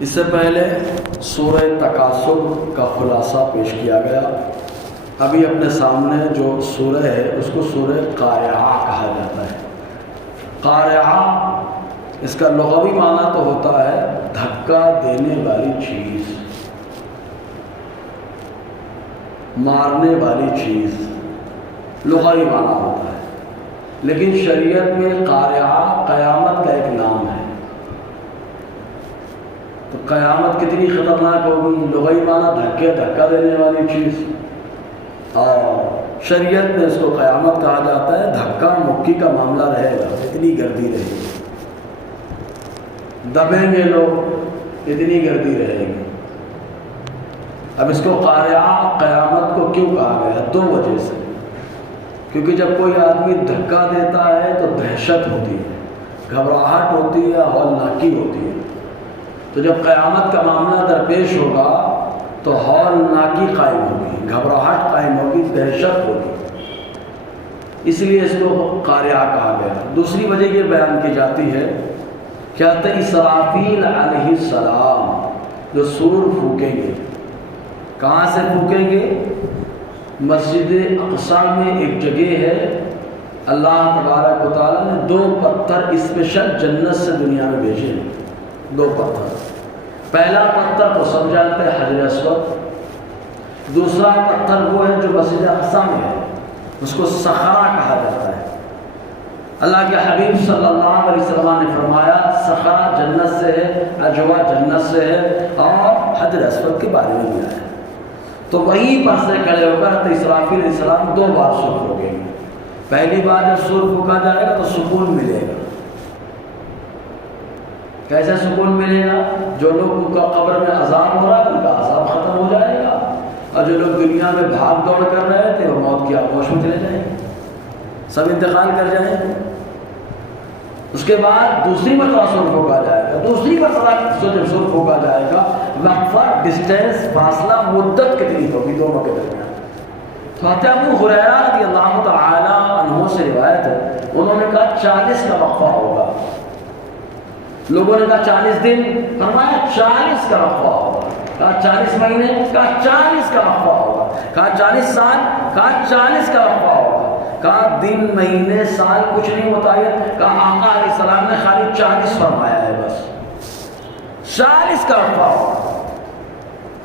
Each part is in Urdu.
اس سے پہلے سورہ تکاثر کا خلاصہ پیش کیا گیا۔ ابھی اپنے سامنے جو سورہ ہے اس کو سورہ قارعہ کہا جاتا ہے۔ قارعہ اس کا لغوی معنی تو ہوتا ہے دھکا دینے والی چیز، مارنے والی چیز، لغوی معنی ہوتا ہے، لیکن شریعت میں قارعہ قیامت کا ایک نام ہے۔ تو قیامت کتنی خطرناک ہوگی، لغوی معنی دھکا دینے والی چیز، اور شریعت میں اس کو قیامت کہا جاتا ہے۔ دھکا مکی کا معاملہ رہے گا، اتنی گردی رہے گی، دبیں گے لوگ، اتنی گردی رہے گی۔ اب اس کو قارعہ قیامت کو کیوں کہا گیا؟ دو وجہ سے۔ کیونکہ جب کوئی آدمی دھکا دیتا ہے تو دہشت ہوتی ہے، گھبراہٹ ہوتی ہے، ہولناکی ہوتی ہے۔ تو جب قیامت کا معاملہ درپیش ہوگا تو ہولناکی قائم ہوگی، گھبراہٹ قائم ہوگی، دہشت ہوگی، اس لیے اس کو قارعہ کہا گیا۔ دوسری وجہ یہ بیان کی جاتی ہے کہ اسرافیل علیہ السلام جو سور پھونکیں گے، کہاں سے پھونکیں گے؟ مسجد اقصیٰ میں ایک جگہ ہے، اللہ تبارک و تعالیٰ نے دو پتھر اسپیشل جنت سے دنیا میں بھیجے ہیں۔ دو پتھر، پہلا پتھر تو سب جانتے ہیں حجر اسود، دوسرا پتھر وہ ہے جو مسجد اقصیٰ میں ہے، اس کو صخرہ کہا جاتا ہے۔ اللہ کے حبیب صلی اللہ علیہ وسلم نے فرمایا صخرہ جنت سے ہے، عجوہ جنت سے ہے، اور حجر اسود کے بارے میں بھی آیا ہے۔ تو وہیں پر سے کھڑے ہو کر تو اسرافیل علیہ السلام دو بار سور پھونکیں گے۔ پہلی بار جب سور پھونکا جائے گا تو سکون ملے گا۔ کیسے سکون ملے گا؟ جو لوگ کا قبر میں عذاب ہو رہا ہے ان کا عذاب ختم ہو جائے گا، اور جو لوگ دنیا میں بھاگ دوڑ کر رہے تھے وہ موت کی آغوش میں چلے جائیں گے، سب انتقال کر جائیں گے۔ اس کے بعد دوسری مرتبہ سور پھونکا جائے گا، دوسری مرتبہ جب سور پھونکا جائے گا، وقفہ، ڈسٹینس، فاصلہ، مدت کتنی ہوگی دونوں کے درمیان؟ تو حضرت ابو ہریرہ رضی اللہ تعالی عنہ سے روایت ہے، انہوں نے کہا 40 کا وقفہ ہوگا۔ لوگوں نے کہا 40 دن، فرمایا 40 کا وقفہ ہوگا۔ کہا 40 مہینے، کہا 40 کا وقفہ ہوگا۔ کہا 40 سال، کہا 40 کا وقفہ ہوگا۔ کہا دن، مہینے، سال کچھ نہیں متعین، کہا آقا علیہ السلام نے خالی 40 فرمایا ہے، بس 40 کا وقفہ ہوگا۔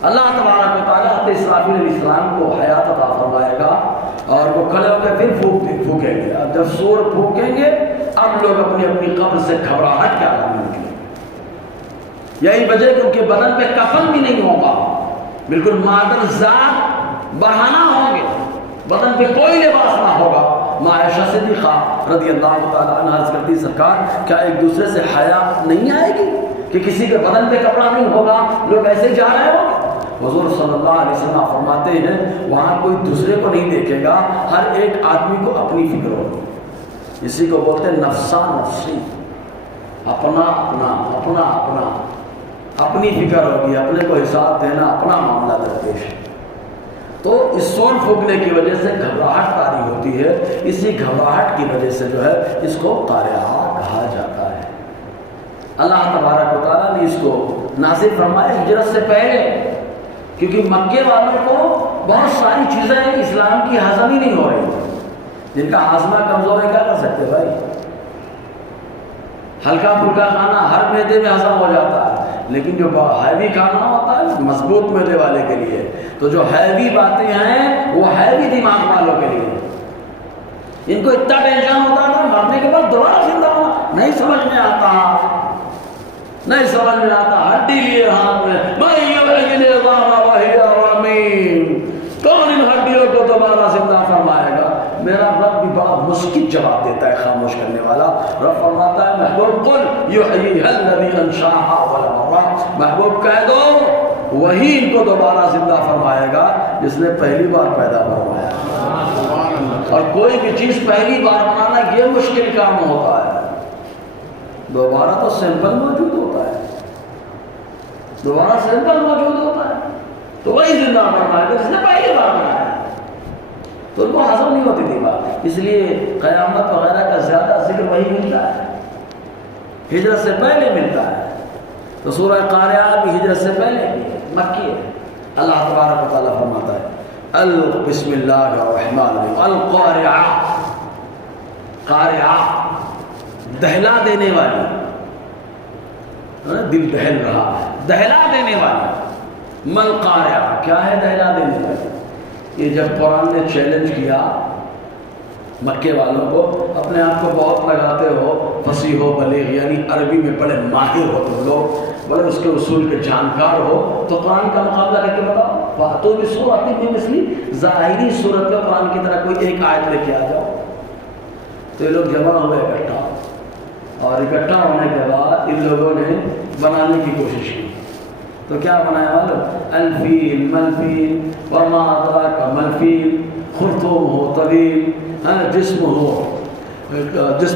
اللہ تبارک و تعالیٰ حضرت اسرافیل علیہ السلام کو حیات عطا فرمائے گا اور وہ کھڑے ہو کے پھر پھونکیں گے۔ اب جب سور پھونکیں گے اب لوگ اپنی اپنی قبر سے گھبراہٹ کے عالم میں نکلیں گے۔ یہی وجہ کہ ان کے بدن پہ کفن بھی نہیں ہوگا، بالکل مادر ذات برہنہ ہوں گے، بدن پہ کوئی لباس نہ ہوگا۔ ماں عائشہ صدیقہ رضی اللہ تعالیٰ عنہا عرض کرتی سرکار کیا ایک دوسرے سے حیا نہیں آئے گی کہ کسی کے بدن پہ کپڑا نہیں ہوگا، لوگ ایسے جا رہے ہوں گے؟ حضور صلی اللہ علیہ وسلم فرماتے ہیں وہاں کوئی دوسرے کو نہیں دیکھے گا، ہر ایک آدمی کو اپنی فکر ہوگی۔ اسی کو بولتے ہیں نفسا نفسی، اپنا اپنا اپنا اپنا، اپنی فکر ہوگی، اپنے کو حساب دینا، اپنا معاملہ درپیش ہے۔ تو اس سور پھونکنے کی وجہ سے گھبراہٹ طاری ہوتی ہے، اسی گھبراہٹ کی وجہ سے جو ہے اس کو قارعہ کہا جاتا ہے۔ اللہ تبارک و تعالیٰ نے اس کو نازل فرمایا ہجرت سے پہلے، کیونکہ مکے والوں کو بہت ساری چیزیں اسلام کی ہضم ہی نہیں ہو رہی، جن کا ہاضمہ کمزور ہے، کیا کر سکتے بھائی؟ ہلکا پھلکا کھانا ہر معدے میں ہضم ہو جاتا ہے، لیکن جو ہیوی کھانا ہوتا ہے مضبوط معدے والے کے لیے، تو جو ہیوی باتیں ہیں وہ ہیوی دماغ والوں کے لیے۔ ان کو اتنا ٹینشن ہوتا ہے مرنے کے بعد دوبارہ زندہ ہونا نہیں سمجھ میں آتا، نہیں سمجھ میں آتا۔ ہڈی لیے ہاتھ میں، کون ان ہڈیوں کو دوبارہ زندہ فرمائے گا؟ میرا رب بھی بڑا مشکل جواب دیتا ہے، خاموش کرنے والا۔ رب فرماتا ہے محبوب قل یحییھا الذی انشأھا اول مرہ، محبوب کہہ دو وہی ان کو دوبارہ زندہ فرمائے گا جس نے پہلی بار پیدا فرمایا۔ اور کوئی بھی چیز پہلی بار بنانا یہ مشکل کام ہوتا ہے، دوبارہ تو سیمپل موجود ہوتا ہے، دوبارہ سیمپل موجود ہوتا ہے، تو وہی زندہ فرمائے گا جس نے پہلی بار بنایا، تو ان کو ہضم نہیں ہوتی تھی بات۔ اس لیے قیامت وغیرہ کا زیادہ ذکر وہی ملتا ہے، ہجرت سے پہلے ملتا ہے۔ تو سورہ قاریہ بھی ہجرت سے پہلے مکی ہے۔ اللہ تبارک و تعالیٰ فرماتا ہے بسم اللہ الرحمن الرحیم القاریہ، قاریہ دہلا دینے والی، دل دہل رہا ہے، دہلا دینے والی۔ مل قاریہ، کیا ہے دہلا دینے والی؟ یہ جب قرآن نے چیلنج کیا مکے والوں کو، اپنے آپ کو بہت لگاتے ہو فصیح و بلیغ، یعنی عربی میں بڑے ماہر ہو تم لوگ، بڑے اس کے اصول کے جانکار ہو، تو قرآن کا مقابلہ کر کے بتاؤ، فاتو بسورۃ من مثلہ، ظاہری صورت میں قرآن کی طرح کوئی ایک آیت لے کے آ جاؤ۔ تو یہ لوگ جمع ہوئے اکٹھا، اور اکٹھا ہونے کے بعد ان لوگوں نے بنانے کی کوشش کی۔ تو کیا بنایا معلوم؟ الفیل ملفیل وما ادراک ملفیل، خرطوم ہو طویل، جسم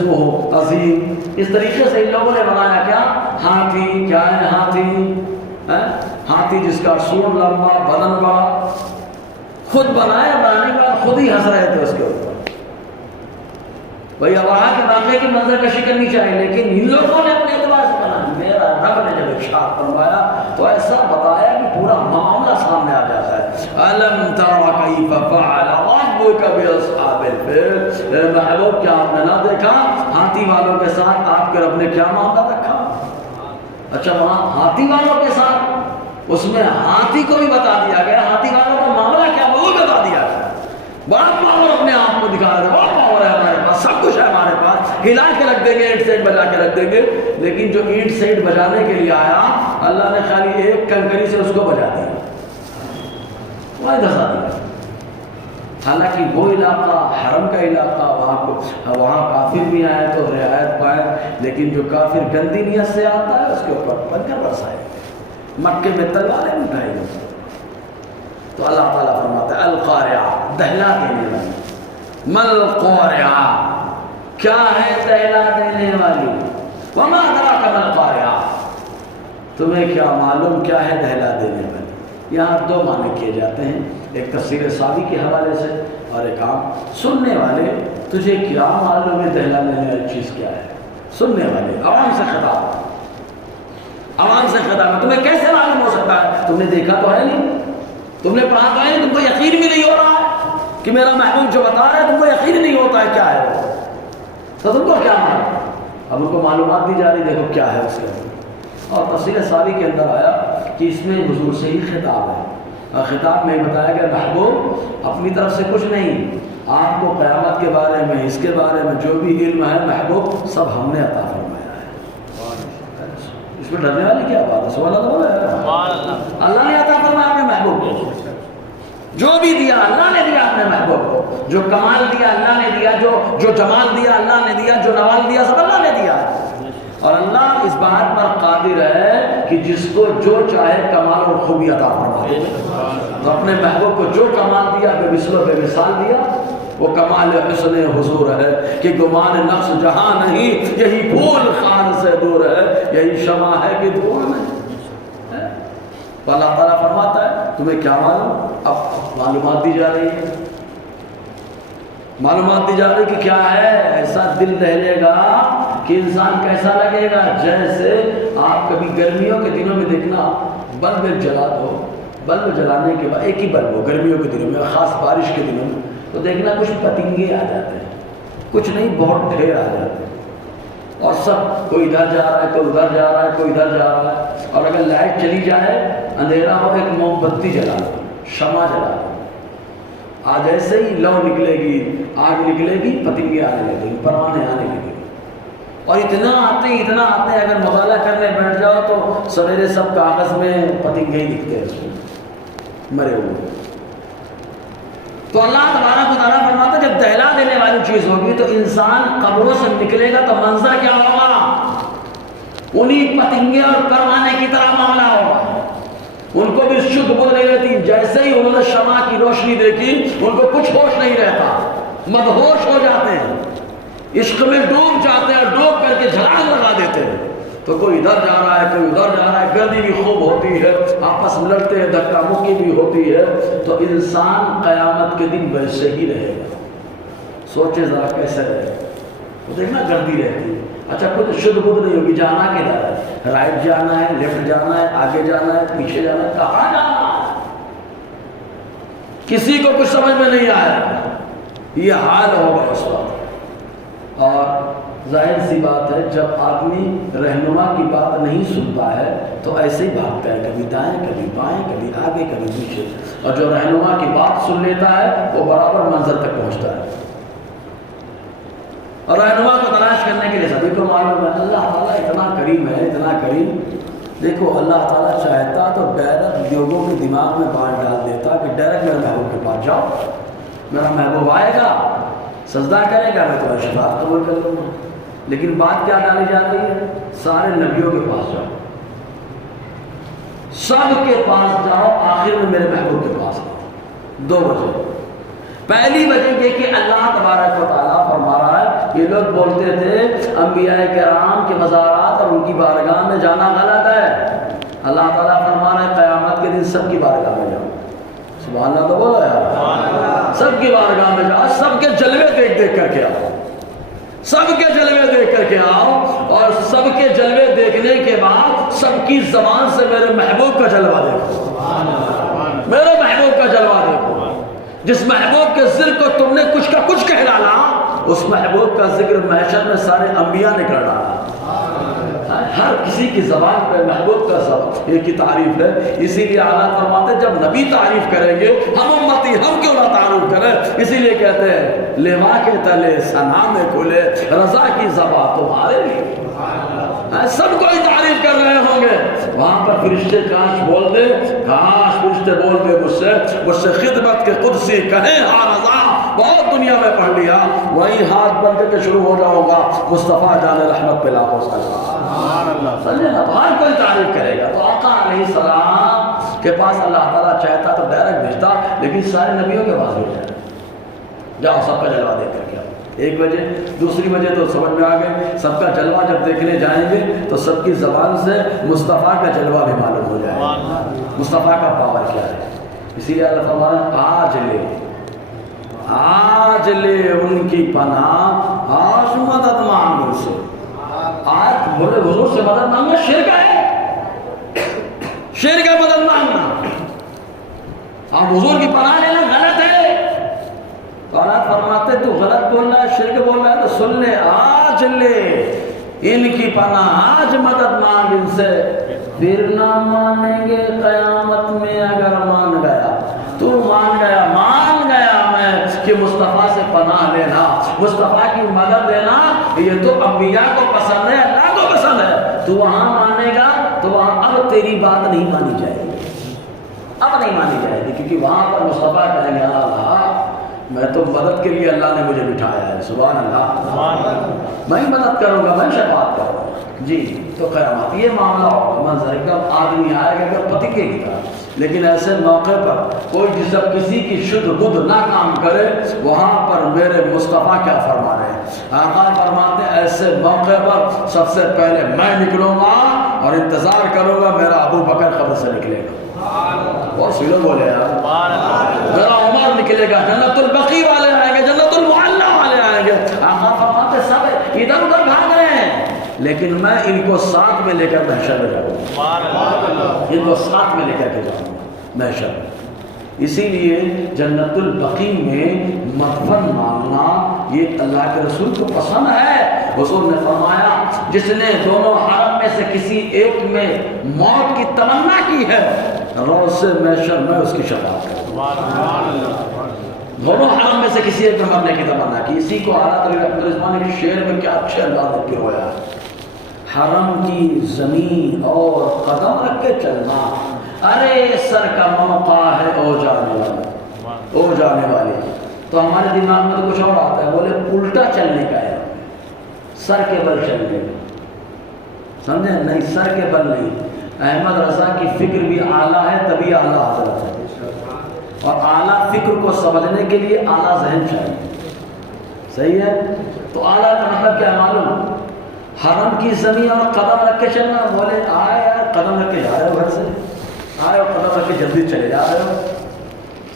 ہو عظیم، اس طریقے سے ان لوگوں نے بنایا کیا؟ ہاتھی، کیا ہے ہاتھی؟ ہاتھی جس کا سور لمبا، بدن بڑا، خود بنایا، بنانے کے بعد خود ہی ہنس رہے تھے اس کے اوپر۔ بھائی اب وہاں کے واقعے کی منظر کشی کرنی چاہیے، لیکن ان لوگوں نے اپنے اعتبار سے بنا۔ میرا رب نے جب ارشاد فرمایا تو ایسا بتایا کہ پورا معاملہ سامنے آ جاتا ہے۔ الم تر کیف فعل ربک باصحاب الفیل، محبوب کیا آپ نے نہ دیکھا ہاتھی والوں کے ساتھ آپ کے رب نے کیا معاملہ رکھا؟ اچھا وہاں ہاتھی والوں کے ساتھ، اس میں ہاتھی کو بھی بتا دیا گیا، ہاتھی والوں کا معاملہ کیا وہ بھی بتا دیا گیا۔ بڑا پاور اپنے آپ کو دکھا رہے، بڑا پاور ہے ہمارے پاس، سب کچھ ہے ہمارے پاس، ہلا کے رکھ دیں گے، اینٹ سیٹ بجا کے رکھ دیں گے۔ لیکن جو اینٹ سیٹ بجانے کے لیے آیا، اللہ نے خالی ایک کنکری سے اس کو بجا دیا، وہی دھسا دیا۔ حالانکہ وہ علاقہ حرم کا علاقہ، وہاں کافر بھی آئے تو رعایت پائے، لیکن جو کافر گندی نیت سے آتا ہے اس کے اوپر پتھر برسائے، مکے میں تلواریں اٹھائی گئی۔ تو اللہ تعالیٰ فرماتا ہے القاریہ، دہلا دینے والی۔ مل قاریہ، کیا ہے دہلا دینے والی؟ وما ادراک مل قاریہ، تمہیں کیا معلوم کیا ہے دہلا دینے والی؟ یہاں دو معنی کیے جاتے ہیں، ایک تفسیر ساوی کے حوالے سے اور ایک عام۔ سننے والے، تجھے کیا معلوم ہے دہلا دینے والی چیز کیا ہے؟ سننے والے، عوام سے خطاب، عوام سے خطاب، تمہیں کیسے معلوم ہو سکتا ہے؟ تم نے دیکھا تو ہے نہیں، تم نے پڑھا تو ہے، تم کو یقین بھی نہیں ہو رہا ہے کہ میرا محبوب جو بتا رہا ہے، تم کو یقین نہیں ہوتا ہے کیا ہے وہ، تو تم کو کیا معلوم؟ اب ان کو معلومات دی جا رہی، دیکھو کیا ہے اس کے اندر۔ اور تفسیر ساوی کے اندر آیا کہ اس میں حضور سے ہی خطاب ہے، اور خطاب میں بتایا گیا محبوب اپنی طرف سے کچھ نہیں، آپ کو قیامت کے بارے میں، اس کے بارے میں جو بھی علم ہے محبوب سب ہم نے عطا فرمایا ہے۔ اس میں ڈرنے والی کیا بات ہے؟ سبحان اللہ، اللہ نے عطا فرمایا اپنے محبوب کو، جو بھی دیا اللہ نے دیا اپنے محبوب کو، جو کمال دیا اللہ نے دیا، جو جمال دیا اللہ نے دیا، جو نوال دیا سب اللہ نے دیا۔ اور اللہ اس بات پر قادر ہے کہ جس کو جو چاہے کمال اور خوبی عطا فرما دے۔ تو اپنے محبوب کو جو کمال دیا، بے مثل و بے مثال دیا، وہ کمال حسن حضور ہے کہ گمان نقص جہاں نہیں، یہی پھول خان سے دور ہے، یہی شمع ہے کہ دور نہیں۔ تو اللہ تعالیٰ فرماتا ہے تمہیں کیا معلوم؟ اب معلومات دی جا رہی ہے، معلومات دی جا رہی کہ کیا ہے، ایسا دل دہلے گا کہ انسان کیسا لگے گا، جیسے آپ کبھی گرمیوں کے دنوں میں دیکھنا بلب جلا دو، بلب جلانے کے بعد ایک ہی بلب ہو گرمیوں کے دنوں میں، خاص بارش کے دنوں میں، تو دیکھنا کچھ پتنگے آ جاتے ہیں، کچھ نہیں بہت ڈھیر آ جاتے ہیں، اور سب کوئی ادھر جا رہا ہے، کوئی ادھر جا رہا ہے، کوئی ادھر جا رہا ہے۔ اور اگر لائٹ چلی جائے، اندھیرا ہو، ایک موم بتی جلا دو، شمع جلا دو، آج ایسے ہی لو نکلے گی، آگ نکلے گی، پتنگے آنے لگیں گے، پروانے آنے لگیں گے، اور اتنا آتے ہیں اگر مطالعہ کرنے بیٹھ جاؤ تو سویرے سب کاغذ میں پتنگے ہی دکھتے ہیں مرے ہوئے۔ تو اللہ تبارک و تعالیٰ فرماتا جب دہلا دینے والی چیز ہوگی تو انسان قبروں سے نکلے گا تو منظر کیا ہوگا؟ انہیں پتنگے اور پروانے کی طرح معاملہ ہوگا۔ ان کو بھی شدھ بدھ نہیں رہتی، جیسے ہی انہوں نے شمع کی روشنی دیکھی ان کو کچھ ہوش نہیں رہتا، مدہوش ہو جاتے ہیں، عشق میں ڈوب جاتے ہیں، ڈوب کر کے جھلانگ لگا دیتے ہیں۔ تو کوئی ادھر جا رہا ہے، کوئی ادھر جا رہا ہے، گردی بھی خوب ہوتی ہے، آپس میں لڑتے ہیں، دھکا مکی بھی ہوتی ہے۔ تو انسان قیامت کے دن ویسے ہی رہے گا، سوچے ذرا کیسے رہے گا، دیکھنا گردی رہتی ہے، اچھا کچھ شدھ بدھ نہیں ہوگی، جانا کدھر ہے؟ رائٹ جانا ہے، لیفٹ جانا ہے، آگے جانا ہے، پیچھے جانا ہے، کہاں جانا ہے؟ کسی کو کچھ سمجھ میں نہیں آیا۔ یہ حال ہوگا اس وقت۔ اور ظاہر سی بات ہے جب آدمی رہنما کی بات نہیں سنتا ہے تو ایسے ہی بھاگتا ہے، کبھی دائیں کبھی بائیں، کبھی آگے کبھی پیچھے۔ اور جو رہنما کی بات سن لیتا ہے وہ برابر منزل تک پہنچتا ہے۔ اور رہنما کو تلاش کرنے کے لیے سبھی کو معلوم ہے اللہ تعالیٰ اتنا کریم ہے، اتنا کریم۔ دیکھو اللہ تعالیٰ چاہتا تو ڈائریکٹ لوگوں کے دماغ میں بات ڈال دیتا کہ ڈائریکٹ میرے محبوب کے پاس جاؤ، میرا محبوب آئے گا، سجدہ کرے گا، میں تمہاری شفاعت قبول کر لوں گا۔ لیکن بات کیا ڈالی جاتی ہے؟ سارے نبیوں کے پاس جاؤ، سب کے پاس جاؤ، آخر میں میرے محبوب کے پاس آؤ۔ دو وجہ۔ پہلی وجہ یہ کہ اللہ تبارک و تعالیٰ فرما رہا ہے، یہ لوگ بولتے تھے انبیاء کرام کے مزارات اور ان کی بارگاہ میں جانا غلط ہے۔ اللہ تعالیٰ فرما رہا ہے قیامت کے دن سب کی بارگاہ میں جاؤ۔ سبحان اللہ تو بولو یار، سب کی بارگاہ میں جاؤ، سب کے جلوے دیکھ دیکھ کر کے آؤ، سب کے جلوے دیکھ کر کے آؤ، اور سب کے جلوے دیکھنے کے بعد سب کی زبان سے میرے محبوب کا جلوہ دیکھو، میرے محبوب کا جلوہ دیکھو۔ جس محبوب کے ذکر کو تم نے کچھ کا کچھ کہہ ڈالا، اس محبوب کا ذکر محشر میں سارے انبیاء نے کر ڈالا۔ ہر کسی کی زبان پہ محبوب کا سب ایک ہی تعریف ہے۔ اسی لیے اعلیٰ فرماتے ہیں جب نبی تعریف کریں گے ہم امتی ہم کیوں نہ تعریف کریں؟ اسی لیے کہتے ہیں لیوا کے تلے ثنا میں کھلے رضا کی زبان تمہارے لیے۔ سب کوئی تعریف کر رہے ہوں گے، وہاں پر فرشتے کاش بول دے، کاش فرشتے بول دے مجھ سے خدمت کے قدسی کہیں ہاں رضا، بہت دنیا میں پڑھ لیا، وہی ہاتھ بن کے شروع ہو جاؤں گا مصطفیٰ جان رحمت پہ لاکھوں سلام۔ سمجھے نا، ہر کوئی تعریف کرے گا۔ تو آقا علیہ السلام کے پاس اللہ تعالیٰ چاہتا تو ڈائریکٹ بھیجتا، لیکن سارے نبیوں کے پاس بھیجا، جاؤ سب کا جلوہ دیکھ کر کے آؤ۔ ایک وجہ۔ دوسری وجہ تو سمجھ میں آ گئے، سب کا جلوہ جب دیکھنے جائیں گے تو سب کی زبان سے مصطفیٰ کا جلوہ بھی معلوم ہو جائے گا، مصطفیٰ کا پاور کیا ہے۔ اسی لیے اللہ فرمایا آج لے ان کی پناہ، آج مدد مانگ سے۔ آج بولے حضور سے مدد مانگنا شرک ہے، شرک کا مدد مانگنا، آپ حضور کی پناہ لینا غلط ہے۔ اللہ فرماتے تو غلط بول رہا ہے، شرک بول رہا ہے تو سن لے، آج لے ان کی پناہ، آج مدد مانگ ان سے، پھر نہ مانیں گے قیامت میں اگر مان گیا تو مان گیا میں کہ مصطفیٰ سے پناہ لینا، مصطفیٰ کی مدد دینا، یہ تو انبیاء کو پسند ہے، اللہ کو پسند ہے۔ تو وہاں مانے گا تو وہاں اب تیری بات نہیں مانی جائے گی، اب نہیں مانی جائے گی، کیونکہ وہاں پر مصطفیٰ کہیں گے اللہ میں تو مدد کے لیے اللہ نے مجھے بٹھایا ہے، سبحان اللہ، میں ہی مدد کروں گا، میں شفاعت کروں گا۔ جی تو قیامت یہ معاملہ ہوگا، منظر ایک دم آدمی آئے گا کہ پتی کے کی طرح، لیکن ایسے موقع پر کوئی جب کسی کی شدھ بدھ نہ کام کرے، وہاں پر میرے مصطفیٰ کیا فرما رہے ہیں؟ آقا فرماتے ہیں ایسے موقع پر سب سے پہلے میں نکلوں گا اور انتظار کروں گا میرا ابو بکر قبر سے نکلے گا، اور سیدھا بولے یار، میرا عمر نکلے گا، جنت البقیع والے آئیں گے، جنت المعلی والے آئیں گے۔ آقا فرماتے سب ادھر ادھر بھاگ رہے ہیں، لیکن میں ان کو ساتھ میں لے کر محشر میں جاؤں گا، ان کو ساتھ میں لے کر کے جاؤں گا محشر میں۔ اسی لیے جنت البقیع میں مدفن مانگنا یہ اللہ کے رسول کو پسند ہے۔ حضور نے فرمایا جس نے دونوں حرم میں سے کسی ایک میں موت کی تمنا کی ہے، روز سے محشر میں اس کی شفاعت کروں گا۔ دونوں حرم میں سے کسی ایک میں مرنے کی تمنا کی۔ اسی کو اعلیٰ عبدالرحمٰن کے شعر میں کیا اچھے انداز میں پھر ہوا ہے، حرم کی زمین اور قدم رکھ کے چلنا، ارے سر کا موقع ہے او جانے والے، او جانے والے۔ تو ہمارے دماغ میں تو کچھ اور آتا ہے، بولے الٹا چلنے کا ہے، سر کے بل چلنے کا، سمجھے؟ نہیں، سر کے بل نہیں۔ احمد رضا کی فکر بھی اعلیٰ ہے، تبھی اعلیٰ حضرت ہے، اور اعلیٰ فکر کو سمجھنے کے لیے اعلیٰ ذہن چاہیے، صحیح ہے؟ تو اعلیٰ کا مطلب کیا معلوم؟ حرم کی زمین اور قدم رکھ کے چلنا۔ بولے آئے یار قدم رکھ کے جا رہے ہو، گھر سے آئے اور قدم رکھ کے جلدی چلے جا رہے ہو،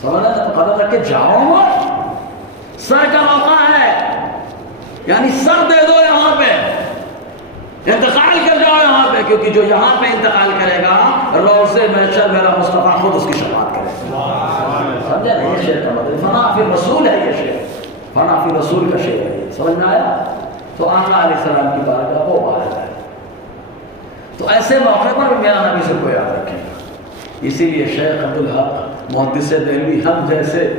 سمجھا؟ تو قدم رکھ کے جاؤ، سر کا موقع ہے، یعنی سر دے دو یہاں پہ، انتقال کر جاؤ یہاں پہ، کیونکہ جو یہاں پہ انتقال کرے گا روضے محشر میرا مصطفیٰ خود اس کی شفاعت کرے گا۔ سمجھا نا؟ یہ شعر کا مطلب فنا فی رسول ہے، یہ شعر فنا فی رسول کا شعر ہے، سمجھ میں آیا؟ تو آقا علیہ السلام کی بارگاہ وہ بارگاہ ہے۔ تو ایسے موقع پر میرا نبی سب کو یاد رکھے گا۔ اسی لیے شیخ عبدالحق محدث دہلوی ہم جیسے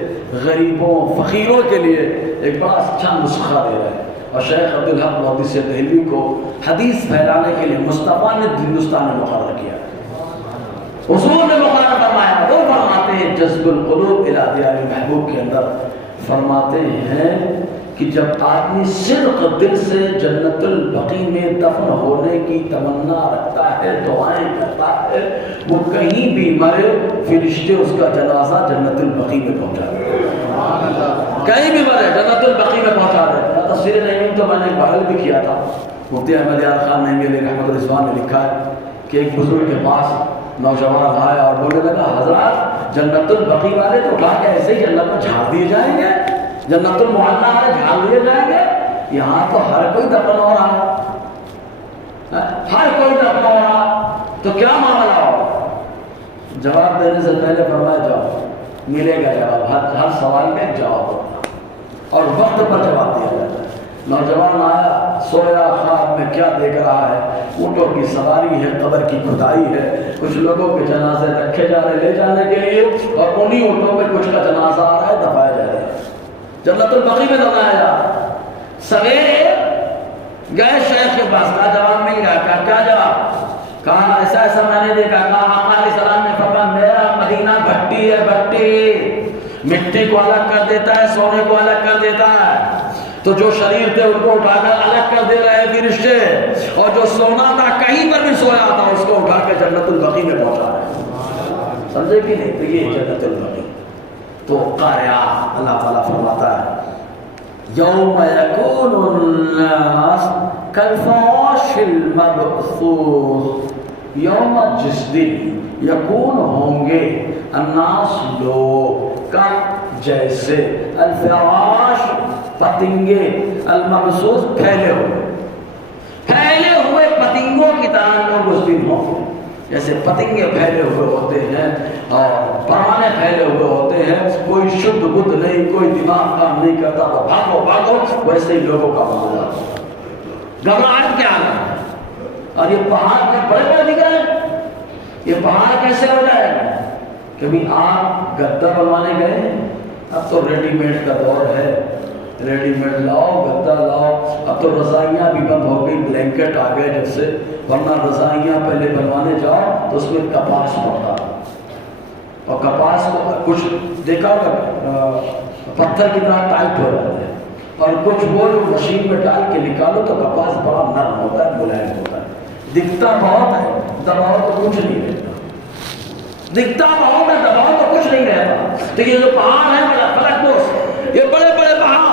غریبوں فقیروں کے لیے ایک بڑا اچھا نسخہ دے رہے ہیں، اور شیخ عبدالحق محدث دہلوی کو حدیث پھیلانے کے لیے مصطفیٰ نے ہندوستان میں مقرر کیا، حضور نے مقرر فرمایا۔ وہ فرماتے ہیں جذب القلوب الی دیار المحبوب کے اندر فرماتے ہیں کہ جب آدمی صدق دل سے جنت البقیع میں دفن ہونے کی تمنا رکھتا ہے، دعائیں کرتا ہے، وہ کہیں بھی مرے فرشتے اس کا جنازہ جنت البقیع میں پہنچا دیتے ہیں، کہیں بھی مرے جنت البقیع میں پہنچا دیتے ہیں۔ تفسیر نعیم تو میں نے بغل بھی کیا تھا، مفتی احمد یار خان نعیمی علیہ رحمۃ رضوان نے لکھا ہے کہ ایک بزرگ کے پاس نوجوان آیا اور بولنے لگا حضرات جنت البقیع والے تو اٹھا کے ایسے ہی جنت میں جھاڑ دیے جائیں گے، جنت المعلا والے جھاڑ دیے جائیں گے، یہاں تو ہر کوئی دفن ہو رہا ہے، ہر کوئی دفن ہو رہا، تو کیا معاملہ ہو؟ جواب دینے سے پہلے فرمایا جاؤ، ملے گا جواب، ہر سوال کا ایک جواب ہوتا اور وقت پر جواب دیا جاتا ہے۔ نوجوان آیا، سویا، خواب میں کیا دیکھ رہا ہے؟ اونٹوں کی سواری ہے، قبر کی کھدائی ہے، کچھ لوگوں کے جنازے رکھے جا رہے لے جانے کے لیے، اور انہی اونٹوں پہ کچھ کا جنازہ آ رہا ہے، دفایا جا رہا ہے، جنت البقیع میں دفنایا جا رہا ہے۔ سویرے گئے شیخ کے پاس، کا جواب مل گیا، کیا جواب؟ کہا ایسا ایسا میں نے دیکھا، کہا آقا علیہ السلام نے فرمایا میرا مدینہ بھٹی ہے، بھٹی مٹی کو الگ کر دیتا ہے، سونے کو الگ کر دیتا ہے، تو جو شریر تھے ان کو اٹھا کر الگ کر دے رہے فرشتے، اور جو سونا تھا کہیں پر بھی سویا تھا اس کو اٹھا کے جنت البقیع میں پہنچا رہے ہیں، سمجھے کہ نہیں؟ تو یہ جنت البقیع۔ تو قارعہ اللہ تعالیٰ فرماتا ہے یوم یکون الناس کالفراش المبثوث، یوم جس دن یکون ہوں گے الناس لوگ کا جیسے الفراش پتنگے، المبثوث پھیلے ہوئے پتنگوں کی طرح لوگ اس دن ہوں گے، جیسے پتنگے پھیلے ہوئے ہوتے ہیں اور پروانے پھیلے ہوئے ہوتے ہیں، کوئی شدھ بدھ نہیں، کوئی دماغ کام نہیں کرتا، تو بھاگو بھاگو، ویسے ہی لوگوں کا معاملہ گھبراہٹ کے عالم ہے۔ اور یہ پہاڑ میں بڑے بڑے دکھ رہے ہیں، یہ پہاڑ کیسے ہو جائے گا؟ کبھی آپ گدا بنوانے گئے؟ اب تو ریڈی میڈ کا دور ہے، ریڈی میڈ لاؤ، گدا لاؤ، اب تو رضائیاں بھی بند ہو گئی، بلینکٹ آ گئے جب سے، ورنہ رضائیاں پہلے بنوانے جاؤ تو اس میں کپاس پڑتا، اور کپاس کو کچھ دیکھا ہوگا پتھر کی طرح ٹائٹ ہو جاتے ہیں، اور کچھ وہ مشین میں ڈال کے نکالو تو کپاس بڑا نرم ہوتا ہے، ملائم ہوتا ہے، دکھتا بہت ہے، دباؤ تو کچھ نہیں رہتا، دکھتا بہت ہے، دباؤ تو کچھ نہیں رہتا۔ تو یہ جو پہاڑ ہے میرا فلک دوست، یہ بڑے بڑے پہاڑ،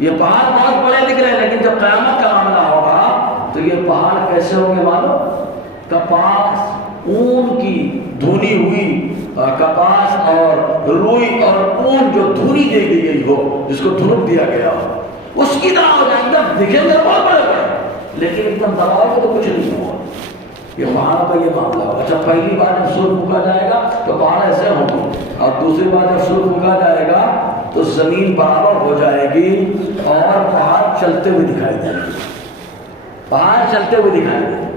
یہ پہاڑ بہت بڑے دکھ رہے ہیں، لیکن جب قیامت کا معاملہ ہوگا تو یہ پہاڑ کیسے ہوں گے معلوم؟ کپاس، اون کی دھنی ہوئی کپاس اور روئی اور اون جو دھنی دے دی گئی ہو، جس کو دھنک دیا گیا ہو، اس کی طرح ہو جائے، ایک دم دکھیں گے بہت بڑے بڑے، لیکن ایک دم دباؤ تو کچھ نہیں ہوگا۔ یہ پہاڑ کا یہ معاملہ ہوگا۔ اچھا، پہلی بار جب سور پھونکا جائے گا تو پہاڑ ایسے ہوں گے، اور دوسری بار جب سور پھونکا جائے گا تو زمین برابر ہو جائے گی اور پہاڑ چلتے ہوئے دکھائی دیں گے، پہاڑ چلتے ہوئے دکھائی دیں گے۔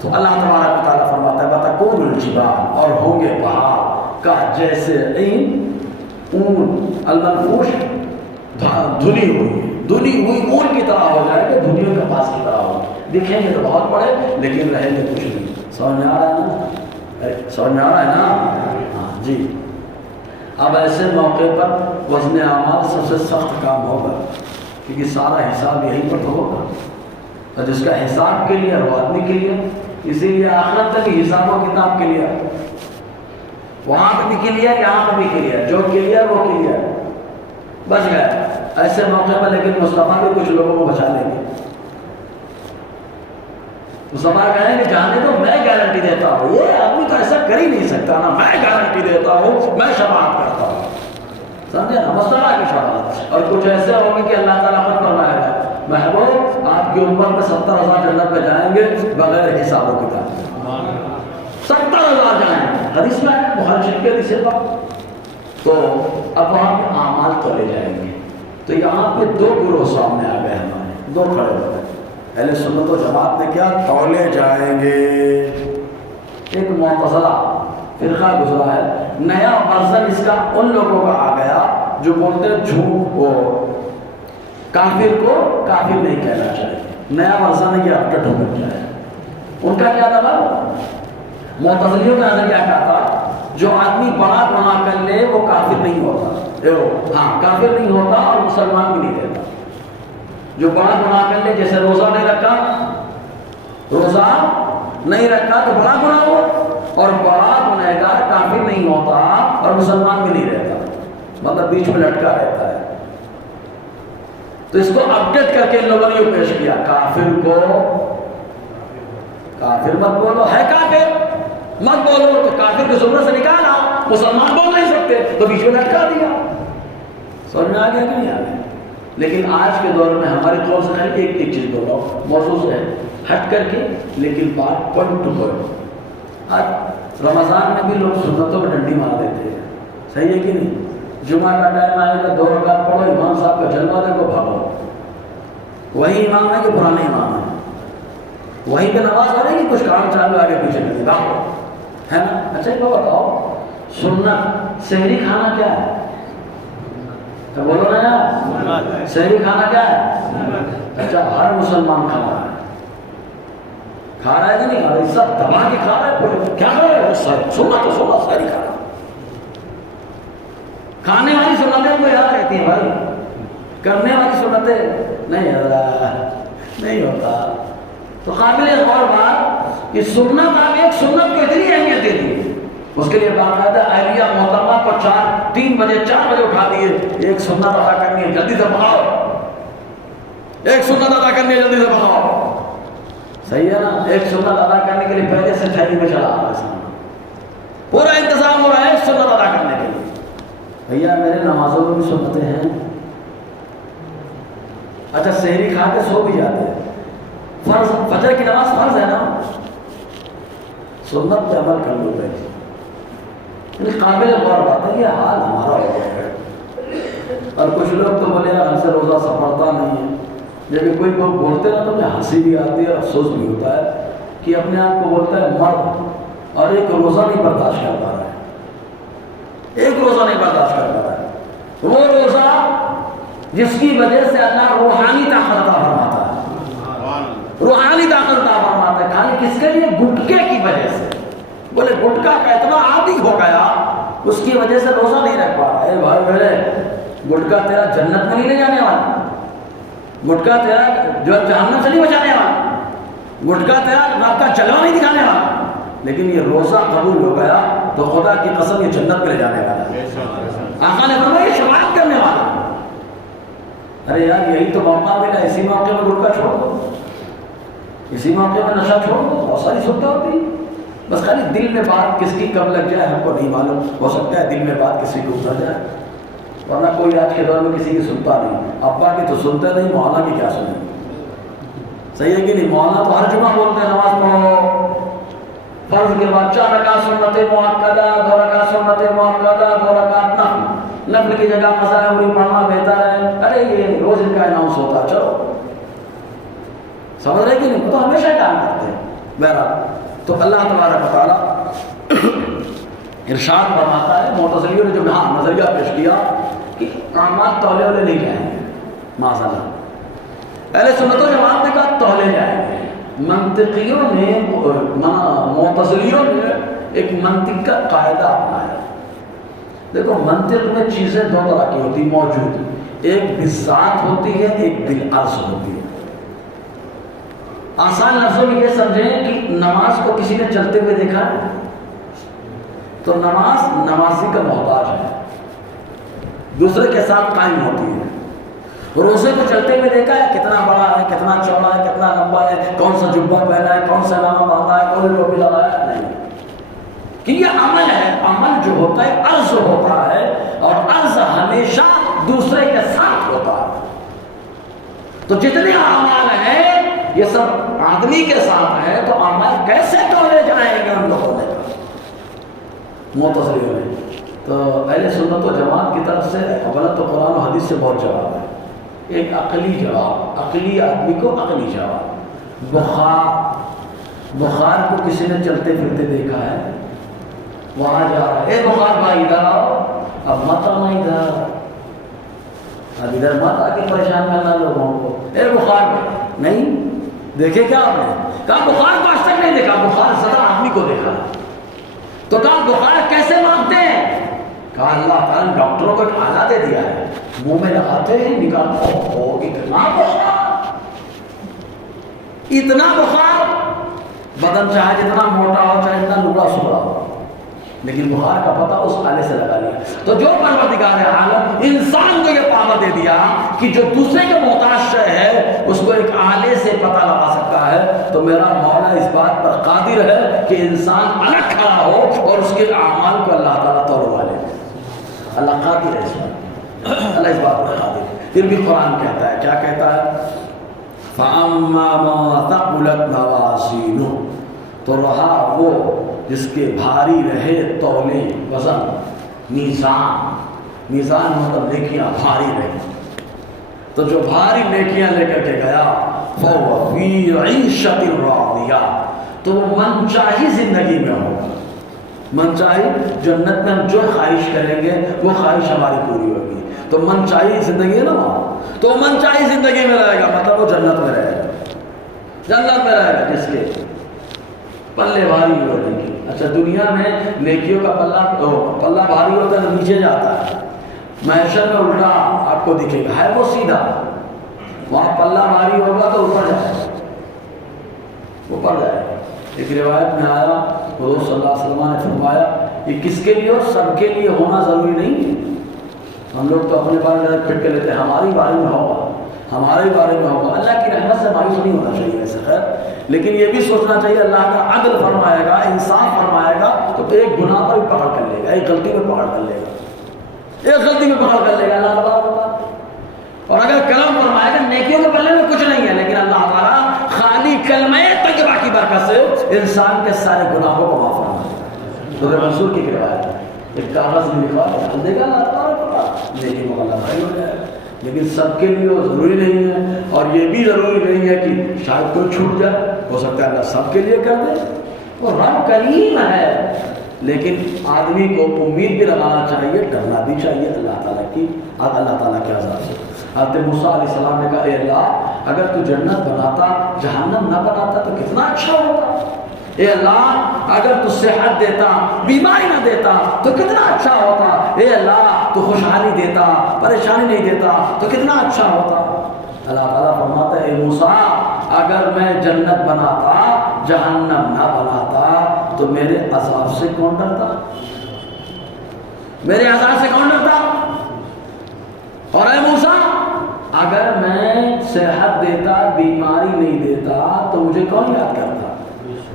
تو اللہ تبارک و تعالیٰ فرماتا ہے وَتَكُونُ الْجِبَالُ، اور ہوں گے پہاڑ کا جیسے اون المنفوش، دھنی ہوئی اون کی طرح ہو جائے گا، دھنیوں کے پاس کی طرح ہو، دکھیں گے تو بہت بڑے لیکن رہیں گے کچھ نہیں۔ سمجھ میں آ رہا ہے نا؟ سمجھ میں آ رہا ہے نا؟ ہاں جی۔ اب ایسے موقع پر وزن اعمال سب سے سخت کام ہوگا، کیونکہ سارا حساب یہیں پر تو ہوگا، اور جس کا حساب کے لیے وہ آدمی کے لیے، اسی لیے آخرت تک حساب و کتاب کے لیے، وہاں پہ بھی کلیئر، یہاں پہ بھی کلیئر، جو کلیئر وہ کلیئر، بچ گئے ایسے موقع پر۔ لیکن مصطفیٰ بھی کچھ لوگوں کو بچا لیں گے، مصطفیٰ کہیں گے جانے تو میں گارنٹی دیتا ہوں، یہ آدمی تو ایسا کر ہی نہیں سکتا نا، میں گارنٹی دیتا ہوں، میں شفاعت کرتا ہوں، سمجھے نا؟ مصطفیٰ کی شفاعت۔ اور کچھ ایسے ہوں گے کہ اللہ تعالیٰ خود فرمائے گا محبوب آپ کی امت میں 70,000 جنت پہ جائیں گے بغیر حساب و کتاب، 70,000 جائیں گے، حدیث میں ہے، بخاری شریف کے حدیث ہے۔ تو اب وہاں پہ اعمال تولے جائیں گے، تو یہاں پہ دو گروہ سامنے آ گئے ہمارے، دو کھڑے ہو گئے۔ اہل سنت و جماعت نے کیا تولے جائیں گے، ایک معتزلہ فرقہ گزرا ہے، نیا ورژن اس کا ان لوگوں کا آ گیا جو بولتے ہیں جھوٹ کو کافر کو کافر نہیں کہنا چاہیے، نیا ورژن ہے، یہ اپڈیٹ ہو کر جائے۔ ان کا کیا تھا؟ معتزلیوں کا نظریہ کیا تھا؟ جو آدمی بڑا گناہ کر لے وہ کافر نہیں ہوتا، ہاں کافر نہیں ہوتا اور مسلمان بھی نہیں رہتا۔ جو بڑا گناہ کر لے، جیسے روزہ نہیں رکھا تو بڑا گناہ ہو، اور بڑا گنہگار کافر نہیں ہوتا اور مسلمان بھی نہیں رہتا، مطلب بیچ میں لٹکا رہتا ہے۔ تو اس کو اپڈیٹ کر کے ان لوگوں نے یہ پیش کیا، کافر کو کافر مت بولو، ہے کافر مت بولو، تو کافر کو زمرے سے نکالا، مسلمان بول نہیں سکتے تو بیچ میں لٹکا دیا۔ سمجھ میں آ گیا کہ نہیں آ گیا؟ لیکن آج کے دور میں ہمارے طور سے ایک چیز بولو، موضوع ہے ہٹ کر کے، لیکن بات پوائنٹ ٹو پوائنٹ۔ آج رمضان میں بھی لوگ سنتوں میں ڈنڈی مار دیتے ہیں، صحیح ہے کہ نہیں؟ جمعہ کا ٹائم آئے گا، 2 رکعت پڑھو، امام صاحب کا جلوہ دیکھو، بھاگو۔ وہی امام ہے کہ پرانے امام ہے؟ وہیں پہ نماز پڑھے گی، کچھ کام چالو آگے پیچھے کرے گا، ہے نا؟ اچھا ایک بتاؤ، سنت سحری کھانا کیا ہے؟ تو بولو نا یار، سحری کھانا کیا ہے؟ اچھا ہر مسلمان کھا رہا ہے، کھا رہا ہے کہ نہیں کھا رہا ہے؟ سب دبا کے کھا رہا ہے، کیا کھا رہا ہے؟ سنت تو سنت سحری کھا رہا ہے۔ کھانے والی سنتیں کو یاد رہتی ہیں بھائی، کرنے والی سنتیں نہیں ہوتا۔ تو قابل غور بات کہ سنت، آپ ایک سنت کو اتنی اہمیت دے دی، اس کے لیے باقاعدہ اہلیہ محترمہ کو 3 بجے 4 بجے اٹھا دیے، ایک سنت ادا کرنی ہے جلدی سے بناؤ، ایک سنت ادا کرنی ہے جلدی سے بناؤ، صحیح ہے نا؟ ایک سنت ادا کرنے کے لیے پہلے سے تھیلی میں چلا آ رہا ہے، پورا انتظام ہو رہا ہے سنت ادا کرنے کے لیے۔ بھیا میرے نمازوں میں بھی سنتیں ہیں۔ اچھا سحری کھا کے سو بھی جاتے ہیں، فرض فجر کی نماز فرض ہے نا، سنت پہ عمل کر لو بھائی، قابل غور بات ہے، یہ حال ہمارا ہو گیا ہے۔ اور کچھ لوگ تو بولے یار ہم سے روزہ سب پڑتا نہیں ہے، جب کوئی لوگ بولتے نا تو مجھے ہنسی بھی آتی ہے، افسوس بھی ہوتا ہے کہ اپنے آپ کو بولتا ہے مرد اور ایک روزہ نہیں برداشت کر پا رہا ہے، ایک روزہ نہیں برداشت کر پا رہا ہے، وہ روزہ جس کی وجہ سے اللہ روحانی طاقت عطا فرماتا ہے، روحانی طاقت عطا فرماتا ہے، کھانے کس کے لیے؟ گٹکے کی وجہ سے۔ بولے گٹکا کا اتنا عادی ہو گیا اس کی وجہ سے روزہ نہیں رکھ پا رہا۔ اے بھائی میرے، گٹکا تیرا جنت میں نہیں لے جانے والا، گٹکا تیرا جو جہنم سے نہیں بچانے والا، گٹکا تیرا رات کا جلوہ نہیں دکھانے والا، لیکن یہ روزہ قبول ہو گیا تو خدا کی قسم یہ جنت میں لے جانے والا ہے۔ آقا نے فرمایا یہ شفاعت کرنے والا۔ ارے یار یہی تو موقع ملا، اسی موقع میں گٹکا چھوڑ دو، اسی موقع میں نشہ چھوڑ دو، بہت ساری سنتیں ہوتی، بس خالی دل میں بات کس کی کب لگ جائے ہم کو نہیں معلوم، ہو سکتا ہے دل میں بات کسی کو اتر جائے، ورنہ کوئی آج کے دور میں کسی کی سنتا نہیں، ابا کی تو سنتے نہیں، مولانا کی کیا سنیں، صحیح ہے کہ نہیں؟ مولانا تو ہر جمعہ بولتے ہیں نماز پڑھو، فرض کے بعد 4 رکعت سنت مؤکدہ، 2 رکعت سنت مؤکدہ، 2 رکعت نفل کی جگہ قضاء عمری پڑھنا بہتر ہے۔ ارے یہ روز ان کا اناؤنس ہوتا، چلو سمجھ رہے کہ نہیں؟ وہ تو ہمیشہ کام کرتے ہیں۔ بہرحال تو اللہ تبارک و تعالیٰ ارشاد فرماتا ہے، معتزلیوں نے جو نظریہ پیش کیا کہ اعمال تولے والے نہیں جائیں گے، معاذ اللہ، اہل سنت و جماعت نے کہا تولے جائیں گے۔ منطقیوں نے، معتزلیوں نے ایک منطق کا قاعدہ اپنایا۔ دیکھو منطق میں چیزیں 2 طرح کی ہوتی موجود، ایک بالذات ہوتی ہے، ایک بالعرض ہوتی ہے۔ آسان لفظوں میں یہ سمجھیں کہ نماز کو کسی نے چلتے ہوئے دیکھا ہے تو نماز نمازی کا محتاج ہے، دوسرے کے ساتھ قائم ہوتی ہے۔ روزے کو چلتے ہوئے دیکھا ہے، کتنا بڑا ہے، کتنا چوڑا ہے، کتنا لمبا ہے، کون سا جبہ پہنا ہے، کون سا نام باندھا ہے، کون ٹوپی لگایا ہے، نہیں، کہ یہ عمل ہے۔ عمل جو ہوتا ہے عرض ہوتا ہے، اور عرض ہمیشہ دوسرے کے ساتھ ہوتا ہے۔ تو جتنے اعمال ہیں یہ سب آدمی کے ساتھ ہے تو اعمال کیسے تولے جائیں گے ان لوگوں نے؟ متصل ہوئے تو اہل سنت و جماعت کی طرف سے غلط تو قرآن و حدیث سے بہت جواب ہے. ایک عقلی جواب، عقلی آدمی کو عقلی جواب. بخار کو کسی نے چلتے پھرتے دیکھا ہے، وہاں جا رہا ہے، اے بخار بھائی ادھر آؤ، اب مت آنا ادھر، اب ادھر مت آ کے پریشان کرنا لوگوں کو. اے بخار بھائی، نہیں دیکھے کیا آپ نے؟ کہا بخار کو آج تک نہیں دیکھا، بخار زدہ آدمی کو دیکھا. تو کہا بخار کیسے مانتے ہیں؟ کہا اللہ تعالیٰ نے ڈاکٹروں کو ایک آلہ دے دیا ہے، منہ میں لگاتے ہیں نکالتے ہیں. اتنا بخار، بدن چاہے جتنا موٹا ہو چاہے جتنا لگڑا سکڑا ہو، لیکن بخار کا پتہ اس آلے سے لگا لیا. تو جو پروردگار عالم انسان کو یہ پاور دے دیا کہ جو دوسرے کے محتاج ہے اس کو ایک آلے سے پتہ لگا سکتا ہے، تو میرا مولا اس بات پر قادر ہے کہ انسان الگ کھڑا ہو اور اس کے اعمال کو اللہ تعالیٰ توڑوا لے. اللہ قادر ہے اس بات، اللہ اس بات پر قادر ہے. پھر بھی قرآن کہتا ہے، کیا کہتا ہے؟ فَأَمَّا مَا ثَقُلَتْ مَوَازِينُهُ، تو رہا وہ جس کے بھاری رہے تولے، وزن، میزان مطلب نیکیاں بھاری رہے، تو جو بھاری نیکیاں لے کر کے گیا فَهُوَ فِي عِيشَةٍ رَاضِيَةٍ، تو وہ من چاہی زندگی میں ہوگا. من چاہی جنت میں ہم جو خواہش کریں گے وہ خواہش ہماری پوری ہوگی. تو من چاہی زندگی ہے نا وہاں، تو من چاہی زندگی میں رہے گا، مطلب وہ جنت میں رہے گا. جنت میں رہے گا جس کے پلے بھاری ہو نیکی. اچھا دنیا میں نیکیوں کا پلہ بھاری ہوتا ہے، نیچے جاتا ہے. محشر میں الٹا آپ کو دکھے گا، ہے وہ سیدھا، وہاں پلہ بھاری ہوگا تو اوپر جائے گا، اوپر جائے گا. ایک روایت میں آیا حضور صلی اللہ علیہ وسلم نے فرمایا یہ کس کے لیے ہو؟ سب کے لیے ہونا ضروری نہیں ہے. ہم لوگ تو اپنے بارے میں پھٹ کے لیتے ہیں، ہماری بارے میں ہوگا، ہمارے بارے میں ہوگا. اللہ کی رحمت سے مایوس نہیں ہونا چاہیے ایسا خیر، لیکن یہ بھی سوچنا چاہیے اللہ کا عدل فرمائے گا، انصاف فرمائے گا تو ایک گناہ پر بھی پکڑ کر لے گا، ایک غلطی میں پکڑ کر لے گا، ایک غلطی میں پکڑ کر لے گا اللہ تعالیٰ. اور اگر کلم فرمائے گا نیکیوں کے پلے میں کچھ نہیں ہے، لیکن اللہ تعالیٰ خالی کلمہ طیبہ کی برکت سے انسان کے سارے گناہوں کو معاف فرمائے گا. سورہ منصور کی روایت ہے، ایک کاغذ میں لکھا ہے دے گا اللہ تعالیٰ، نیکی کو اللہ بھائی ہو جائے گا. لیکن سب کے لیے وہ ضروری نہیں ہے، اور یہ بھی ضروری نہیں ہے کہ شاید کوئی چھوٹ جائے، ہو سکتا ہے اللہ سب کے لیے کر دے. وہ رب کریم ہے، لیکن آدمی کو امید بھی لگانا چاہیے، ڈرنا بھی چاہیے اللہ تعالیٰ کی، اللہ تعالیٰ کے عذاب سے. حضرت موسیٰ علیہ السلام نے کہا اے اللہ اگر تو جنت بناتا جہنم نہ بناتا تو کتنا اچھا ہوتا. اے اللہ اگر تو صحت دیتا بیماری نہ دیتا تو کتنا اچھا ہوتا. اے اللہ تو خوشحالی دیتا پریشانی نہیں دیتا تو کتنا اچھا ہوتا. اللہ تعالیٰ فرماتا ہے اے موسیٰ اگر میں جنت بناتا جہنم نہ بناتا تو میرے عذاب سے کون ڈرتا؟ میرے عذاب سے کون ڈرتا؟ اور اے موسیٰ اگر میں صحت دیتا بیماری نہیں دیتا تو مجھے کون یاد کرتا؟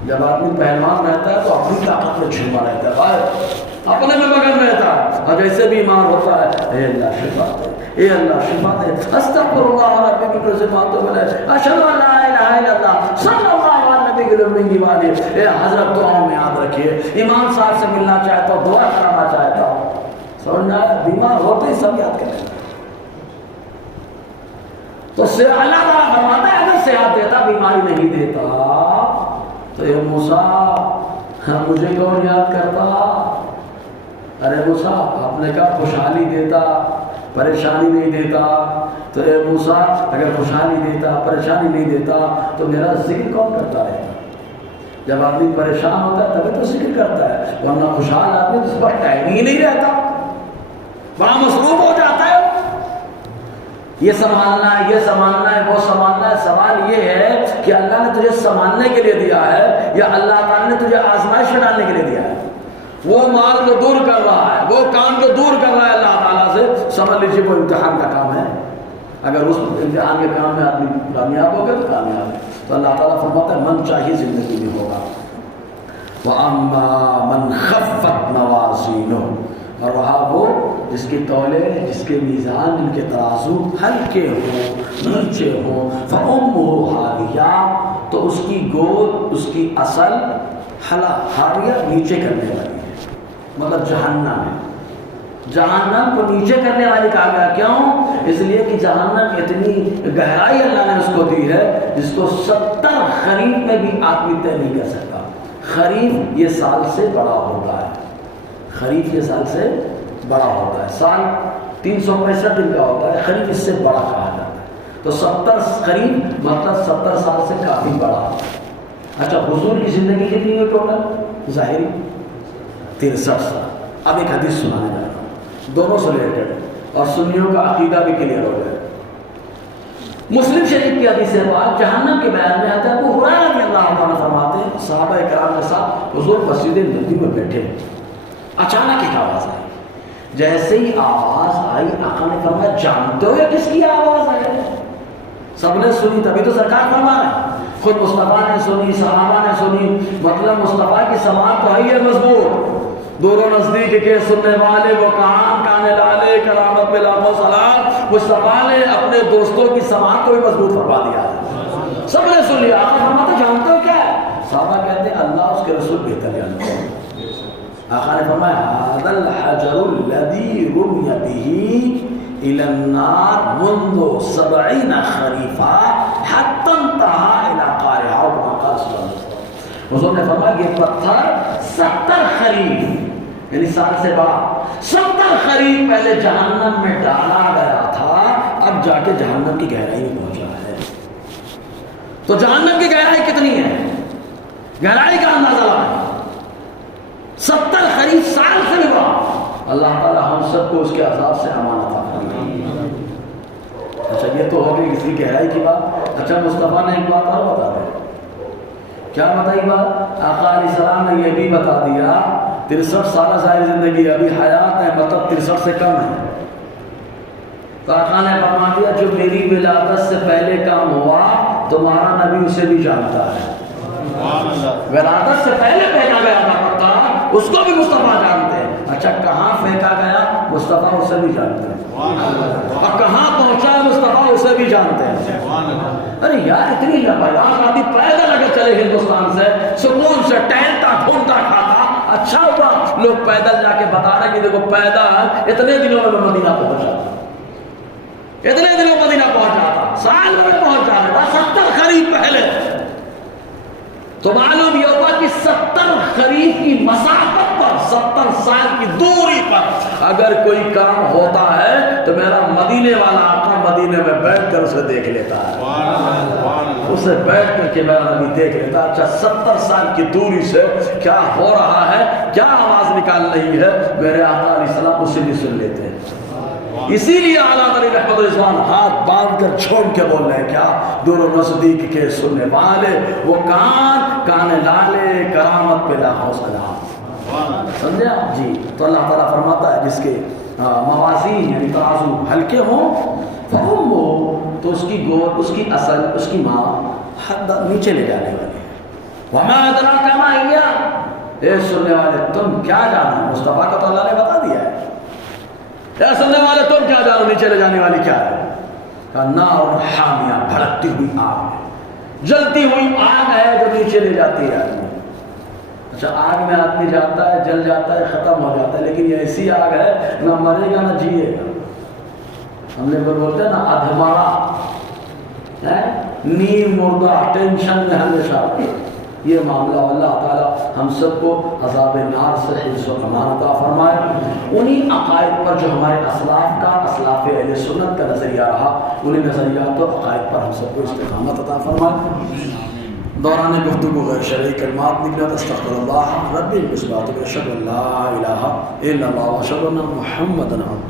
جب آدمی پہلوان رہتا ہے تو اپنی طاقت میں چھپا رہتا ہے، بھائی اپنے میں مگن رہتا ہے، اور جیسے بیمار ہوتا ہے اے اللہ شفا دے، اے اللہ شفا دے، استغفر اللہ ربی کی سے باتوں میں اشہد ان لا الہ الا اللہ صلی اللہ علیہ نبی کے لمبی والے. اے حضرت دعاؤں میں یاد رکھیے، امام صاحب سے ملنا چاہتا ہوں، دعا کرانا چاہتا ہوں، سمجھنا بیمار ہوتے ہی سب یاد کریں. تو اللہ تعالیٰ فرماتا ہے اگر صحت دیتا بیماری نہیں دیتا تو اے موسیٰ مجھے کون یاد کرتا؟ ارے موسیٰ آپ نے کہا خوشحالی دیتا پریشانی نہیں دیتا، تو اے موسیٰ اگر خوشحالی دیتا پریشانی نہیں دیتا تو میرا ذکر کون کرتا رہے گا؟ جب آدمی پریشان ہوتا ہے تبھی تو ذکر کرتا ہے، ورنہ خوشحال آدمی اس پر ٹائم ہی نہیں رہتا، بڑا مصروف ہو جاتا ہے. یہ سنبھالنا ہے، یہ سنبھالنا ہے، وہ سنبھالنا ہے. سوال یہ ہے کہ اللہ نے تجھے سنبھالنے کے لیے دیا ہے یا اللہ تعالیٰ نے تجھے آزمائش میں ڈالنے کے لیے دیا ہے؟ وہ مال کو دور کر رہا ہے، وہ کام کو دور کر رہا ہے اللہ تعالیٰ سے، سمجھ لیجیے وہ امتحان کا کام ہے. اگر اس امتحان کے کام میں آدمی کامیاب ہو گیا تو کامیاب ہے. تو اللہ تعالیٰ فرماتا ہے من چاہیے زندگی میں ہوگا. وَأَمَّا مَنْ خَفَّتْ مَوَازِينُهُ، اور رہا وہ جس کے تولے، جس کے میزان، جن کے ترازو ہلکے ہوں، نیچے ہوں، فَأُمُّهُ هَاوِيَةٌ، تو اس کی گود، اس کی اصل ہاویہ، نیچے کرنے والی ہے، مطلب جہنم ہے۔ جہنم کو نیچے کرنے والی کہا گیا، کیوں؟ اس لیے کہ جہنم اتنی گہرائی اللہ نے اس کو دی ہے جس کو 70 خریف میں بھی آدمی طے نہیں کر سکتا۔ خریف یہ سال سے بڑا ہوتا ہے، خریف یہ سال سے بڑا ہوتا ہے، سال 365 دن کا ہوتا ہے، خریف اس سے بڑا کہا جاتا ہے۔ تو 70 خریف مطلب 70 سال سے کافی بڑا۔ اچھا، حضور کی زندگی کتنی ہے ٹوٹل؟ ظاہری 63 سال۔ اب ایک حدیث سنانے جا رہا ہوں، دونوں سے ریلیٹڈ، اور سنیوں کا عقیدہ بھی کلیئر ہو گیا۔ مسلم شریف کی حدیث ہے، بعد جہنم کے بیان میں آتا ہے، ابو ہریرہ رضی اللہ عنہ فرماتے ہیں صحابہ کرام کے ساتھ حضور مسجد نبوی میں بیٹھے، اچانک ایک آواز آئی۔ جیسے ہی آواز آئی آقا نے فرمایا جانتے ہو یہ کس کی آواز ہے؟ سب نے سنی، تبھی تو سرکار فرما رہے ہیں، خود مصطفیٰ نے سنی، صحابہ نے سنی، مطلب مصطفیٰ کی سماعت تو ہے مضبوط۔ دوروں نزدیک کے سننے والے وہ کان کانے لالے کرامت میں لاکھ و سلام، مصطفیٰ نے اپنے دوستوں کی سماعت کو بھی مضبوط فرما دیا، سب نے سن لیا۔ آقا فرماتے جانتے ہو کیا ہے؟ صحابہ کہتے ہیں اللہ اس کے رسول بہتر جانتے ہیں۔ آقا نے فرمایا هذا الحجر الذي رمي به الى النار منذ 70 خريفا حتى انتهى الى قارها، وكما قال صلی اللہ علیہ وسلم۔ حضور نے فرمایا یہ پتھر 70 خریف یعنی سال سے بڑا، 70 خریف پہلے جہنم میں ڈالا گیا تھا، اب جا کے جہنم کی گہرائی میں پہنچا ہے۔ تو جہنم کی گہرائی کتنی ہے؟ گہرائی کا اندازہ لگائیں، 70 خریف سال سے بھی بڑا۔ اللہ تعالیٰ ہم سب کو اس کے عذاب سے امان عطا فرمائے۔ اچھا، یہ تو ہو گئی کسی گہرائی کی بات۔ اچھا، مصطفیٰ نے ایک بات اور بتا دی، کیا بتائی بات؟ آقا علیہ السلام نے یہ بھی بتا دیا 63 سالہ ظاہر زندگی ابھی حیات ہے، مطلب 63 سے کم ہے۔ تو آقا نے فرما دیا جو میری ولادت سے پہلے کام ہوا تمہارا نبی اسے بھی جانتا ہے۔ ولادت سے پہلے پھینکا گیا تھا پتھر، اس کو بھی مصطفیٰ جانتے ہیں۔ اچھا، کہاں پھینکا گیا مصطفیٰ اسے بھی جانتے ہیں، اور کہاں پہنچا ہے مصطفیٰ اسے بھی جانتے ہیں۔ ارے یار اتنی لمبائی، آدمی پیدل اگر چلے ہندوستان سے سکون سے ٹہلتا ڈھونڈتا کھاتا، اچھا ہوا لوگ پیدل جا کے بتا رہے کہ دیکھو پیدل اتنے دنوں میں مدینہ پہنچ جاتا، اتنے دنوں مدینہ پہنچ جاتا، سال میں پہنچ جاتا، 70 خریف پہلے۔ تو معلوم یہ ہوگا کہ 70 خریف کی مسافت پر، 70 سال کی دوری پر اگر کوئی کام ہوتا ہے تو میرا مدینے والا آقا مدینے میں بیٹھ کر اسے دیکھ لیتا ہے، اسے بیٹھ کر کے میرا نبی دیکھ لیتا ہے۔ اچھا، 70 سال کی دوری سے کیا ہو رہا ہے، کیا آواز نکال رہی ہے، میرے آقا علیہ السلام اسے بھی سن لیتے ہیں۔ اسی لیے اعلیٰ علی رحمت الرضوان ہاتھ باندھ کر چھوڑ کے بول رہے ہیں کیا؟ دونوں نزدیک کے سننے والے وہ کان لالے کرامت پہ لاکھوں سلام۔ سمجھے آپ؟ جی، تو اللہ تعالیٰ فرماتا ہے جس کے موازین یعنی ترازو ہلکے ہوں فہم ہو تو اس کی گود، اس کی اصل، اس کی ماں حد نیچے لے جانے والی ہے۔ وما ادراک ما ہی، اے سننے والے تم کیا جانو، مصطفیٰ کو تو اللہ نے بتا دیا ہے، اے سننے والے تم کیا جانو نیچے لے جانے والی کیا ہے؟ نار حامیہ، بھڑکتی ہوئی آگ ہے، جلتی ہوئی آگ ہے جو نیچے لے جاتی ہے آدمی۔ اچھا، آگ میں آدمی جاتا ہے، جل جاتا ہے، ختم ہو جاتا ہے، لیکن یہ ایسی آگ ہے نہ مرے گا نہ جیے گا۔ ہم نے بولتے ہیں نا ادھمارا، نیم مردہ، ٹینشن میں ہمیشہ۔ یہ معاملہ اللہ تعالیٰ ہم سب کو عذاب نار سے حفظ و امان عطا فرمائے۔ انہی عقائد پر جو ہمارے اسلاف کا، اسلاف اہل سنت کا نظریہ رہا، انہی نظریات و عقائد پر ہم سب کو استقامت عطا فرمائے۔ دوران گفتگو غیر شرعی کلمات نکلا، استغفر اللہ ربی، اس بات کو اشہد ان لا الہ الا اللہ و اشہد ان محمدا عبدہ